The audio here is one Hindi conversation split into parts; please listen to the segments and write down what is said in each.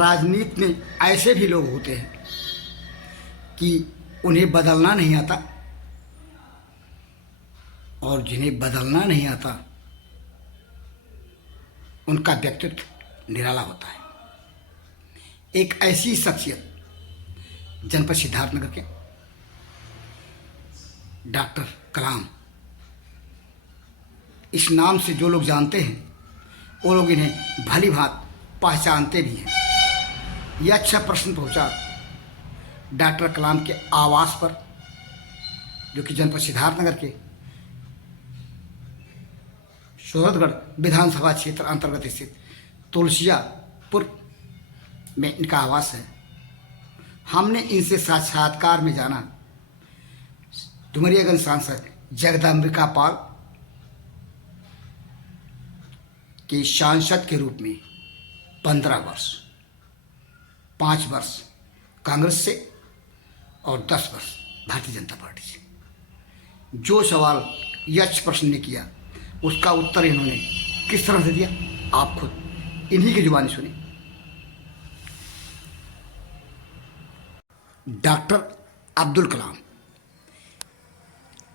राजनीति में ऐसे भी लोग होते हैं कि उन्हें बदलना नहीं आता, और जिन्हें बदलना नहीं आता उनका व्यक्तित्व निराला होता है। एक ऐसी शख्सियत जनपद सिद्धार्थनगर के डॉक्टर कलाम, इस नाम से जो लोग जानते हैं वो लोग इन्हें भली भांति पहचानते भी हैं। यह अच्छा प्रश्न पहुंचा डॉक्टर कलाम के आवास पर, जो कि जनपद सिद्धार्थनगर के सोहरतगढ़ विधानसभा क्षेत्र अंतर्गत स्थित तुलसियापुर में इनका आवास है। हमने इनसे साक्षात्कार में जाना डुमरियागंज सांसद जगदम्बिका पाल के सांसद के रूप में 15 वर्ष, 5 वर्ष कांग्रेस से और 10 वर्ष भारतीय जनता पार्टी से। जो सवाल यक्ष प्रश्न ने किया उसका उत्तर इन्होंने किस तरह से दिया, आप खुद इन्हीं की जुबानी सुनिए। डॉक्टर अब्दुल कलाम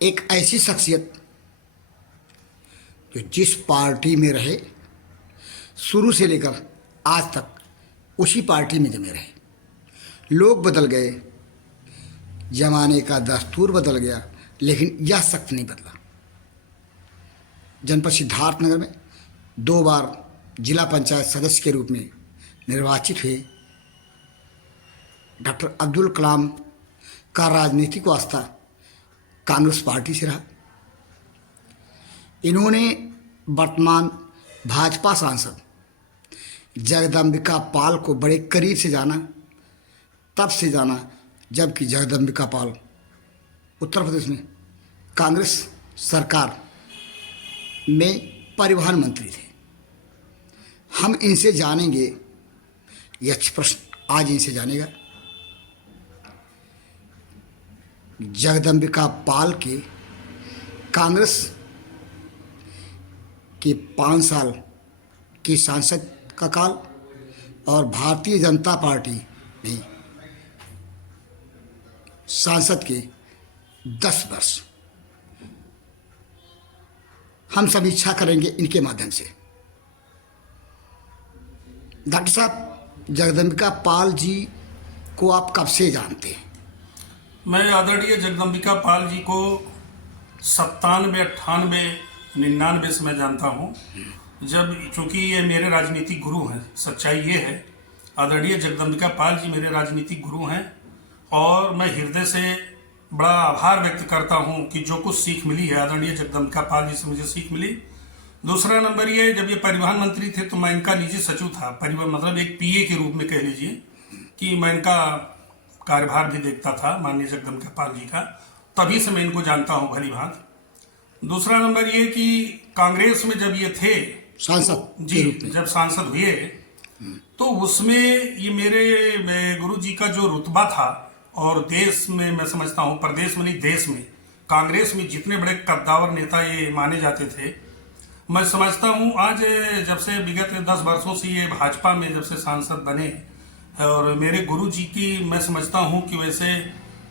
एक ऐसी शख्सियत जो जिस पार्टी में रहे शुरू से लेकर आज तक उसी पार्टी में जमे रहे। लोग बदल गए, जमाने का दस्तूर बदल गया, लेकिन यह शख्स नहीं बदला। जनपद सिद्धार्थनगर में 2 बार जिला पंचायत सदस्य के रूप में निर्वाचित हुए डॉक्टर अब्दुल कलाम का राजनीतिक वास्ता कांग्रेस पार्टी से रहा। इन्होंने वर्तमान भाजपा सांसद जगदम्बिका पाल को बड़े करीब से जाना, तब से जाना जबकि जगदम्बिका पाल उत्तर प्रदेश में कांग्रेस सरकार में परिवहन मंत्री थे। हम इनसे जानेंगे, यह प्रश्न आज इनसे जानेगा। जगदम्बिका पाल के कांग्रेस के 5 साल के सांसद का काल और भारतीय जनता पार्टी में सांसद के 10 वर्ष हम समीक्षा करेंगे इनके माध्यम से। डॉक्टर साहब, जगदम्बिका पाल जी को आप कब से जानते हैं? मैं आदरणीय जगदम्बिका पाल जी को 97, 98, 99 से मैं जानता हूँ। जब चूँकि ये मेरे राजनीतिक गुरु हैं, सच्चाई ये है, आदरणीय जगदम्बिका पाल जी मेरे राजनीतिक गुरु हैं और मैं हृदय से बड़ा आभार व्यक्त करता हूँ कि जो कुछ सीख मिली है आदरणीय जगदम्बिका पाल जी से मुझे सीख मिली। दूसरा नंबर ये, जब ये परिवहन मंत्री थे तो मैं इनका निजी सचिव था, परिवहन मतलब एक पीए के रूप में कह लीजिए कि मैं इनका कार्यभार भी देखता था माननीय जगदम्बिका पाल जी का, तभी से मैं इनको जानता हूँ भली भांति। दूसरा नंबर ये कि कांग्रेस में जब ये थे सांसद जी, जब सांसद हुए तो उसमें ये मेरे गुरु जी का जो रुतबा था, और देश में मैं समझता हूँ, प्रदेश में नहीं देश में, कांग्रेस में जितने बड़े कद्दावर नेता ये माने जाते थे, मैं समझता हूँ आज जब से विगत 10 वर्षों से ये भाजपा में जब से सांसद बने, और मेरे गुरु जी की मैं समझता हूँ कि वैसे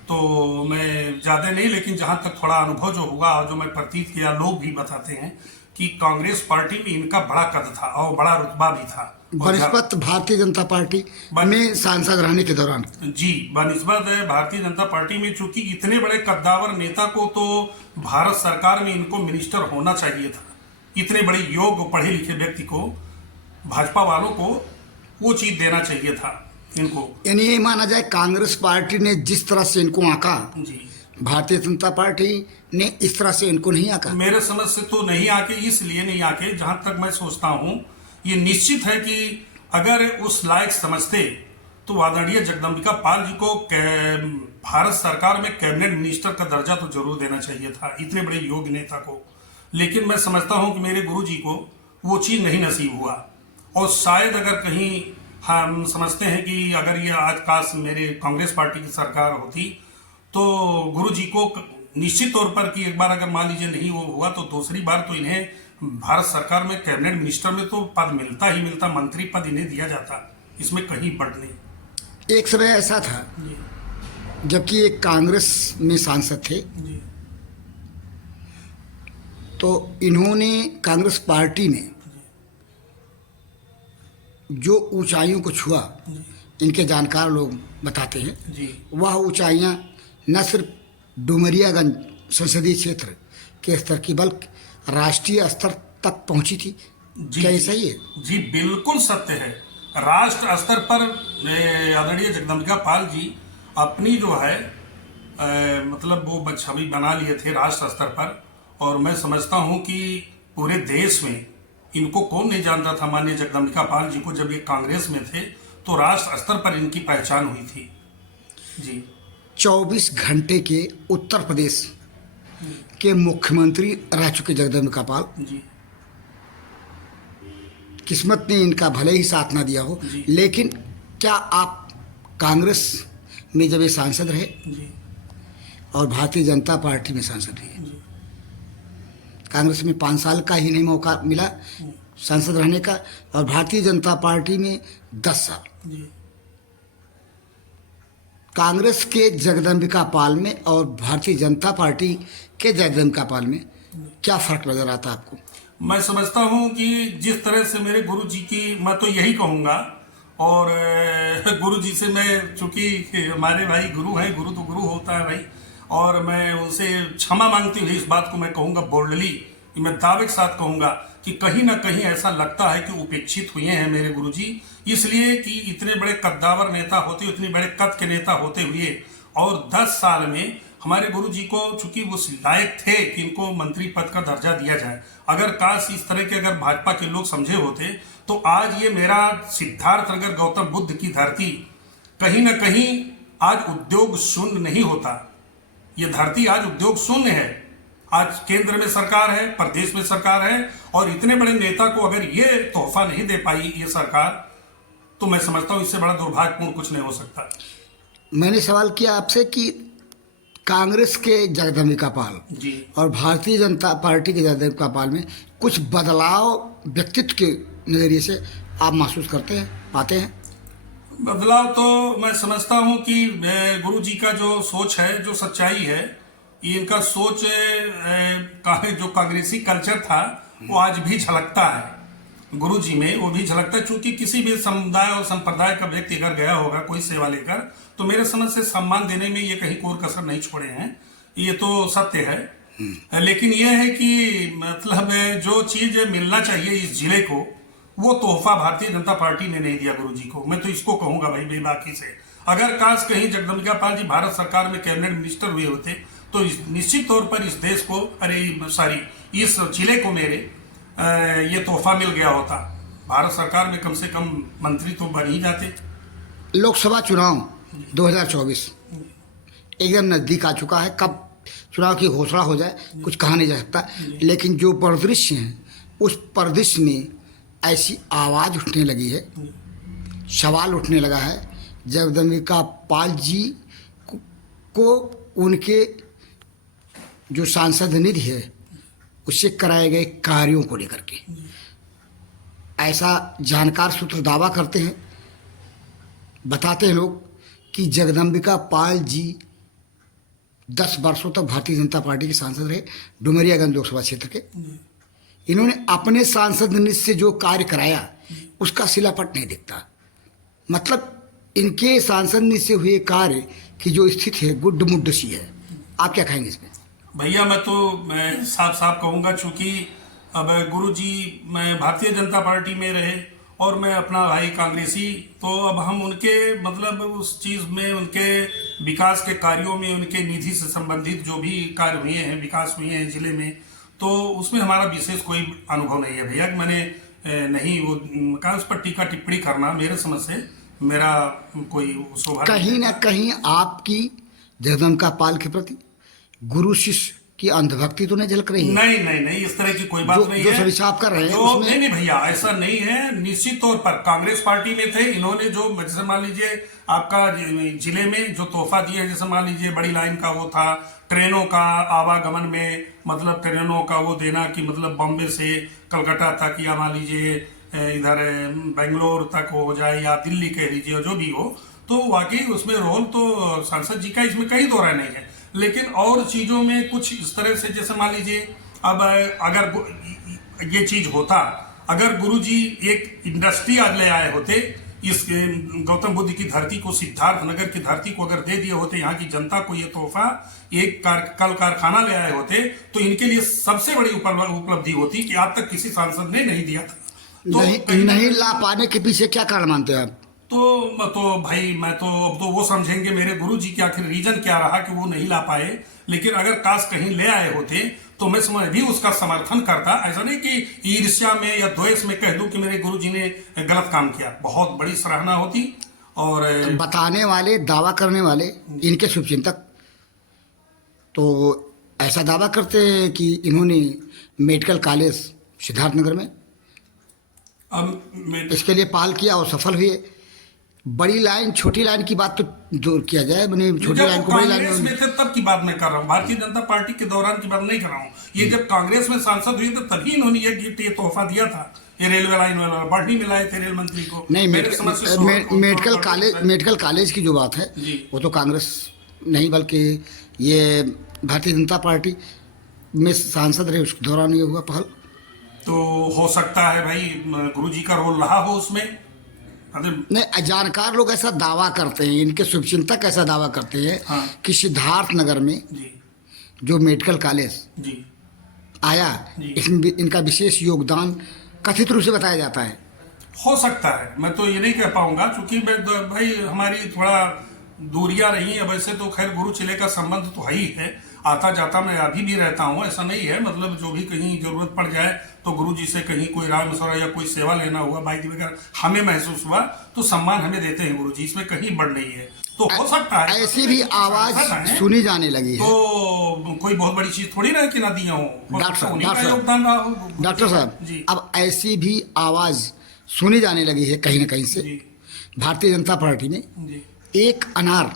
तो मैं ज़्यादा नहीं, लेकिन जहाँ तक थोड़ा अनुभव जो हुआ और जो मैं प्रतीत किया, लोग भी बताते हैं कि कांग्रेस पार्टी में इनका बड़ा कद था और बड़ा रुतबा भी था। बनिस्बत भारतीय जनता पार्टी में सांसद रहने के दौरान जी, बनिस्बत भारतीय जनता पार्टी में, चूंकि इतने बड़े कद्दावर नेता को तो भारत सरकार में इनको मिनिस्टर होना चाहिए था। इतने बड़े योग्य पढ़े लिखे व्यक्ति को, भाजपा वालों को वो चीज देना चाहिए था इनको। यानी ये माना जाए कांग्रेस पार्टी ने जिस तरह से इनको आंका, जी, भारतीय जनता पार्टी ने इस तरह से इनको नहीं आंका। मेरे समझ से तो नहीं आके, इसलिए नहीं आके, जहां तक मैं सोचता हूं ये निश्चित है कि अगर उस लायक समझते तो आदरणीय जगदम्बिका पाल जी को भारत सरकार में कैबिनेट मिनिस्टर का दर्जा तो जरूर देना चाहिए था, इतने बड़े योग्य नेता को। लेकिन मैं समझता हूं कि मेरे गुरु जी को वो चीज नहीं नसीब हुआ, और शायद अगर कहीं हम समझते हैं कि अगर ये आज काश मेरे कांग्रेस पार्टी की सरकार होती तो गुरु जी को निश्चित तौर पर कि एक बार अगर मान लीजिए नहीं वो हुआ तो दूसरी बार तो इन्हें भारत सरकार में कैबिनेट मिनिस्टर में तो पद मिलता ही मिलता, मंत्री पद इन्हें दिया जाता। इसमें कहीं बढ़ नहीं। एक समय ऐसा था जी जबकि एक कांग्रेस में सांसद थे, जी तो इन्होंने कांग्रेस पार्टी ने जो ऊंचाइयों को छुआ, इनके जानकार लोग बताते हैं, जी वह ऊंचाइयां न सिर्फ डुमरियागंज संसदीय क्षेत्र के स्तर की बल्कि राष्ट्रीय स्तर तक पहुंची थी। जी क्या ये सही है? जी बिल्कुल सत्य है। राष्ट्र स्तर पर आदरणीय जगदम्बिका पाल जी अपनी जो है मतलब वो छवि बना लिए थे राष्ट्र स्तर पर। और मैं समझता हूं कि पूरे देश में इनको कौन नहीं जानता था, माननीय जगदम्बिका पाल जी को। जब ये कांग्रेस में थे तो राष्ट्र स्तर पर इनकी पहचान हुई थी। जी 24 घंटे के उत्तर प्रदेश के मुख्यमंत्री रह चुके जगदम्बिका पाल, जी किस्मत ने इनका भले ही साथ ना दिया हो, जी। लेकिन क्या आप कांग्रेस में जब ये सांसद रहे जी और भारतीय जनता पार्टी में सांसद रहे, जी कांग्रेस में 5 साल का ही नहीं मौका मिला सांसद रहने का, और भारतीय जनता पार्टी में 10 साल। जी कांग्रेस के जगदम्बिका पाल में और भारतीय जनता पार्टी के जगदम्बिका पाल में क्या फर्क नजर आता है आपको? मैं समझता हूं कि जिस तरह से मेरे गुरु जी की, मैं तो यही कहूंगा, और गुरु जी से मैं, चूंकि हमारे भाई गुरु हैं, गुरु तो गुरु होता है भाई, और मैं उनसे क्षमा मांगते हुए इस बात को मैं कहूंगा बोल्डली, मैं दावे के साथ कहूंगा कि कहीं ना कहीं ऐसा लगता है कि उपेक्षित हुए हैं मेरे गुरुजी। इसलिए कि इतने बड़े कद्दावर नेता होते, इतने बड़े कद के नेता होते हुए, और 10 साल में हमारे गुरुजी को चूंकि वो लायक थे कि इनको मंत्री पद का दर्जा दिया जाए। अगर काश इस तरह के अगर भाजपा के लोग समझे होते तो आज ये मेरा सिद्धार्थ नगर गौतम बुद्ध की धरती कहीं ना कहीं आज उद्योग शून्य नहीं होता। ये धरती आज उद्योग शून्य है। आज केंद्र में सरकार है, प्रदेश में सरकार है, और इतने बड़े नेता को अगर ये तोहफा नहीं दे पाई ये सरकार, तो मैं समझता हूं इससे बड़ा दुर्भाग्यपूर्ण कुछ नहीं हो सकता। मैंने सवाल किया आपसे कि कांग्रेस के जगदम्बिका पाल जी और भारतीय जनता पार्टी के जगदम्बिका पाल में कुछ बदलाव व्यक्तित्व के नज़रिए से आप महसूस करते हैं, पाते हैं? बदलाव तो मैं समझता हूं कि गुरु जी का जो सोच है, जो सच्चाई है, ये इनका सोच जो कांग्रेसी कल्चर था वो आज भी झलकता है गुरु जी में, वो भी झलकता है। चूंकि किसी भी समुदाय और संप्रदाय का व्यक्ति अगर गया होगा कोई सेवा लेकर, तो मेरे समझ से सम्मान देने में ये कहीं कोई कसर नहीं छोड़े हैं, ये तो सत्य है। लेकिन ये है कि मतलब जो चीज मिलना चाहिए इस जिले को, वो तोहफा भारतीय जनता पार्टी ने नहीं दिया गुरु जी को। मैं तो इसको कहूंगा भाई बेबाकी से। अगर काश कहीं जगदम्बिका पाल जी भारत सरकार में कैबिनेट मिनिस्टर हुए होते तो निश्चित तौर पर इस देश को, इस जिले को मेरे ये तोहफा मिल गया होता। भारत सरकार में कम से कम मंत्री तो बन ही जाते। लोकसभा चुनाव 2024 एकदम नज़दीक आ चुका है। कब चुनाव की घोषणा हो जाए कुछ कहा नहीं जा सकता, लेकिन जो परिदृश्य है उस परिदृश्य में ऐसी आवाज़ उठने लगी है, सवाल उठने लगा है जगदम्बिका पाल जी को उनके जो सांसद निधि है उससे कराए गए कार्यों को लेकर के। ऐसा जानकार सूत्र दावा करते हैं, बताते हैं लोग कि जगदम्बिका पाल जी 10 वर्षों तक भारतीय जनता पार्टी के सांसद रहे, डुमरियागंज लोकसभा क्षेत्र के। इन्होंने अपने सांसद निधि से जो कार्य कराया उसका सिलापट नहीं दिखता। मतलब इनके सांसद निधि से हुए कार्य की जो स्थिति है गुड्ड मुड्ड सी है। आप क्या कहेंगे इसमें? भैया मैं साफ साफ कहूंगा, चूंकि अब गुरुजी मैं भारतीय जनता पार्टी में रहे और मैं अपना भाई कांग्रेसी, तो अब हम उनके मतलब उस चीज में, उनके विकास के कार्यों में, उनके निधि से संबंधित जो भी कार्य हुए हैं, विकास हुए हैं जिले में, तो उसमें हमारा विशेष कोई अनुभव नहीं है भैया। मैंने नहीं वो कहा उस पर टीका टिप्पणी करना मेरे समझ से मेरा कोई शोभा कहीं ना कहीं आपकी जगदम्बिका पाल के प्रति गुरु शिष्य की अंधभक्ति तो नहीं झलक रही है? नहीं नहीं नहीं, इस तरह की कोई बात नहीं जो है। सभी साहब कर रहे हैं उसमें नहीं भैया, ऐसा नहीं है। निश्चित तौर पर कांग्रेस पार्टी में थे, इन्होंने जो जैसे मान लीजिए आपका जिले में जो तोहफा दिया, जैसे मान लीजिए बड़ी लाइन का वो था, ट्रेनों का आवागमन में, मतलब ट्रेनों का वो देना कि मतलब बॉम्बे से कलकत्ता तक, या मान लीजिए इधर बेंगलोर तक हो जाए या दिल्ली कह लीजिए जो भी हो, तो वाकई उसमें रोल तो सांसद जी का इसमें कहीं दो राय नहीं है। लेकिन और चीज़ों में कुछ इस तरह से, जैसे मान लीजिए अब अगर ये चीज़ होता, अगर गुरुजी एक इंडस्ट्री आज ले आए होते, इस गौतम बुद्ध की धरती को, सिद्धार्थ नगर की धरती को अगर दे दिए होते यहाँ की जनता को, ये तोहफा एक कल कारखाना ले आए होते, तो इनके लिए सबसे बड़ी उपलब्धि होती कि आज तक किसी सांसद ने नहीं दिया था। तो नहीं ला पाने के पीछे क्या कारण मानते हो आप? तो भाई मैं तो अब तो वो समझेंगे मेरे गुरुजी कि आखिर रीजन क्या रहा कि वो नहीं ला पाए। लेकिन अगर काश कहीं ले आए होते तो मैं समझ भी उसका समर्थन करता। ऐसा नहीं कि ईर्ष्या में या द्वेष में कह दूं कि मेरे गुरुजी ने गलत काम किया, बहुत बड़ी सराहना होती। और बताने वाले, दावा करने वाले इनके शुभचिंतक तो ऐसा दावा करते हैं कि इन्होंने मेडिकल कॉलेज सिद्धार्थनगर में अब इसके लिए पहल किया और सफल हुए। बड़ी लाइन छोटी लाइन की बात तो दूर किया जाए, मैंने छोटी लाइन को बड़ी कांग्रेस लाइन में थे तब की बात मैं कर रहा हूँ, भारतीय जनता पार्टी के दौरान की बात नहीं कर रहा हूँ। ये जब कांग्रेस में सांसद हुए थे तभी इन्होंने ये गिफ्ट, ये तोहफा दिया था। ये रेलवे लाइन वाला बढ़नी में लाए थे रेल मंत्री को। नहीं, मेडिकल कॉलेज की जो बात है वो तो कांग्रेस नहीं बल्कि ये भारतीय जनता पार्टी में सांसद रहे उसके दौरान ये हुआ पहल। तो हो सकता है भाई गुरुजी का रोल रहा हो उसमें। नहीं, जानकार लोग ऐसा दावा करते हैं, इनके शुभचिंतक ऐसा दावा करते हैं हाँ। कि सिद्धार्थनगर में जो मेडिकल कॉलेज आया, इसमें इनका विशेष योगदान कथित रूप से बताया जाता है। हो सकता है, मैं तो ये नहीं कह पाऊंगा क्योंकि भाई हमारी थोड़ा दूरियां रही है। वैसे तो खैर गुरु चिले का संबंध तो है ही है, आता जाता मैं अभी भी रहता हूँ, ऐसा नहीं है। मतलब जो भी कहीं जरूरत पड़ जाए तो गुरु जी से कहीं कोई राय मशवरा या कोई सेवा लेना हुआ, भाई वगैरह हमें महसूस हुआ तो सम्मान हमें देते हैं गुरु जी, इसमें कहीं बढ़ नहीं है। तो हो सकता है ऐसी भी आवाज सुनी जाने लगी है। तो कोई बहुत बड़ी चीज थोड़ी ना कि ना दिया हो, डॉक्टर साहब, अब ऐसी भी आवाज सुनी जाने लगी है कहीं ना कहीं से। भारतीय जनता पार्टी में एक अनार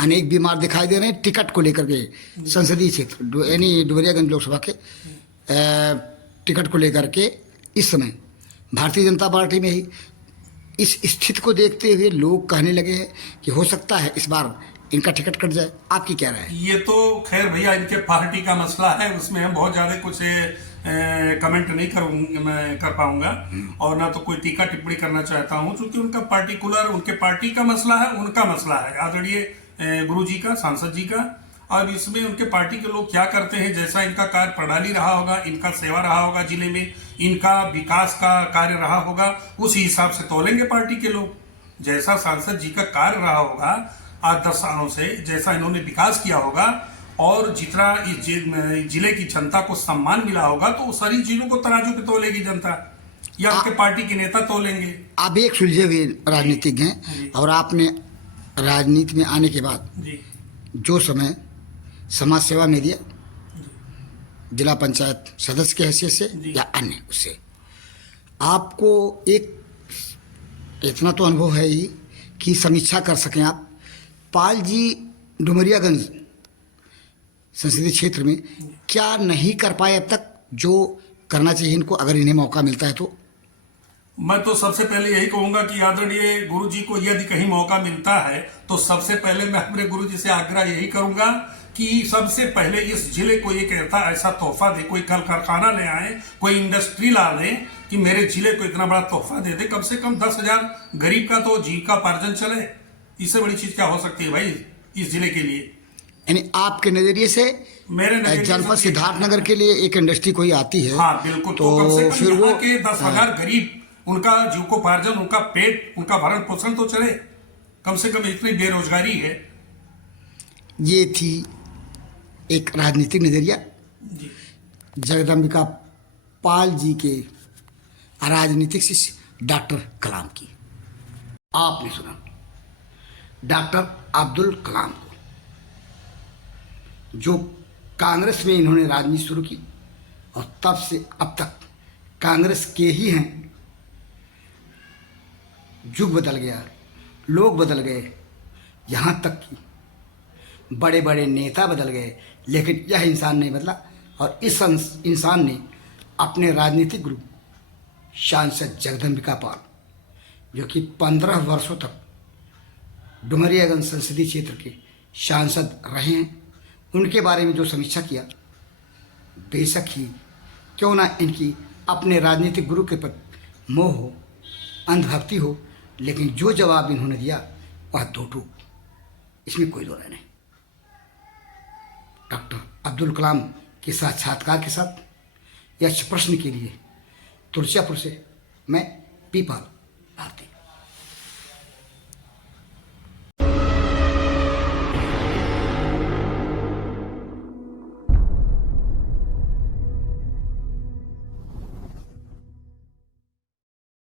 अनेक बीमार दिखाई दे रहे हैं टिकट को लेकर के, संसदीय क्षेत्र यानी डुमरियागंज लोकसभा के टिकट को लेकर के इस समय भारतीय जनता पार्टी में ही इस स्थिति को देखते हुए लोग कहने लगे हैं कि हो सकता है इस बार इनका टिकट कट जाए। आपकी क्या राय है? ये तो खैर भैया इनके पार्टी का मसला है, उसमें हम बहुत ज्यादा कुछ कमेंट नहीं मैं कर पाऊंगा और ना तो कोई टीका टिप्पणी करना चाहता हूं, क्योंकि उनका पार्टिकुलर उनके पार्टी का मसला है, उनका मसला है आदरणीय गुरु जी का, सांसद जी का। अब इसमें उनके पार्टी के लोग क्या करते हैं, जैसा इनका कार्य प्रणाली रहा होगा, इनका सेवा रहा होगा जिले में, इनका विकास का कार्य रहा होगा, उस हिसाब से तोलेंगे पार्टी के लोग। जैसा सांसद जी का कार्य रहा होगा आज 10 सालों से, जैसा इन्होंने विकास किया होगा और जितना इस जिले की जनता को सम्मान मिला होगा, तो सारी चीजों को तराजू पे तोलेगी जनता या आपके पार्टी के नेता तोलेंगे। आप एक सुलझे हुए राजनीतिज्ञ हैं और आपने राजनीति में आने के बाद जो समय समाज सेवा में दिया, जिला पंचायत सदस्य की हैसियत से या अन्य उससे, आपको एक इतना तो अनुभव है ही कि समीक्षा कर सकें आप। पाल जी डुमरियागंज संसदीय क्षेत्र में क्या नहीं कर पाए अब तक जो करना चाहिए इनको, अगर इन्हें मौका मिलता है तो? मैं तो सबसे पहले यही कहूंगा कि आदरणीय गुरु जी को यदि कहीं मौका मिलता है तो सबसे पहले मैं अपने गुरु जी से आग्रह यही करूंगा कि सबसे पहले इस जिले को एक ऐसा तोहफा दे, कोई कल कारखाना ले आए, कोई इंडस्ट्री ला दें कि मेरे जिले को इतना बड़ा तोहफा दे दे। कम से कम 10,000 गरीब का तो जीविकापार्जन चले, इससे बड़ी चीज क्या हो सकती है भाई इस जिले के लिए। यानी आपके नजरिए से मेरे जनपद सिद्धार्थनगर के लिए एक इंडस्ट्री कोई आती है, हाँ बिल्कुल, तो कम से कम फिर वो के 10,000 गरीब, उनका जीविकोपार्जन, उनका पेट, उनका भरण पोषण तो चले, कम से कम इतनी बेरोजगारी है। ये थी एक राजनीतिक नजरिया जगदम्बिका पाल जी के राजनीतिक शिष्य डॉक्टर कलाम की। आपने सुना डॉक्टर अब्दुल कलाम को, जो कांग्रेस में इन्होंने राजनीति शुरू की और तब से अब तक कांग्रेस के ही हैं। युग बदल गया, लोग बदल गए, यहाँ तक कि बड़े बड़े नेता बदल गए, लेकिन यह इंसान नहीं बदला। और इस इंसान ने अपने राजनीतिक गुरु सांसद जगदम्बिका पाल, जो कि 15 वर्षों तक डुमरियागंज संसदीय क्षेत्र के सांसद रहे हैं, उनके बारे में जो समीक्षा किया, बेशक ही क्यों ना इनकी अपने राजनीतिक गुरु के प्रति मोह हो, अंधभक्ति हो, लेकिन जो जवाब इन्होंने दिया वह दो टूक, इसमें कोई दो राय नहीं। डॉक्टर अब्दुल कलाम के साक्षात्कार के साथ यह प्रश्न के लिए तुलसियापुर से मैं पीपाल भारती।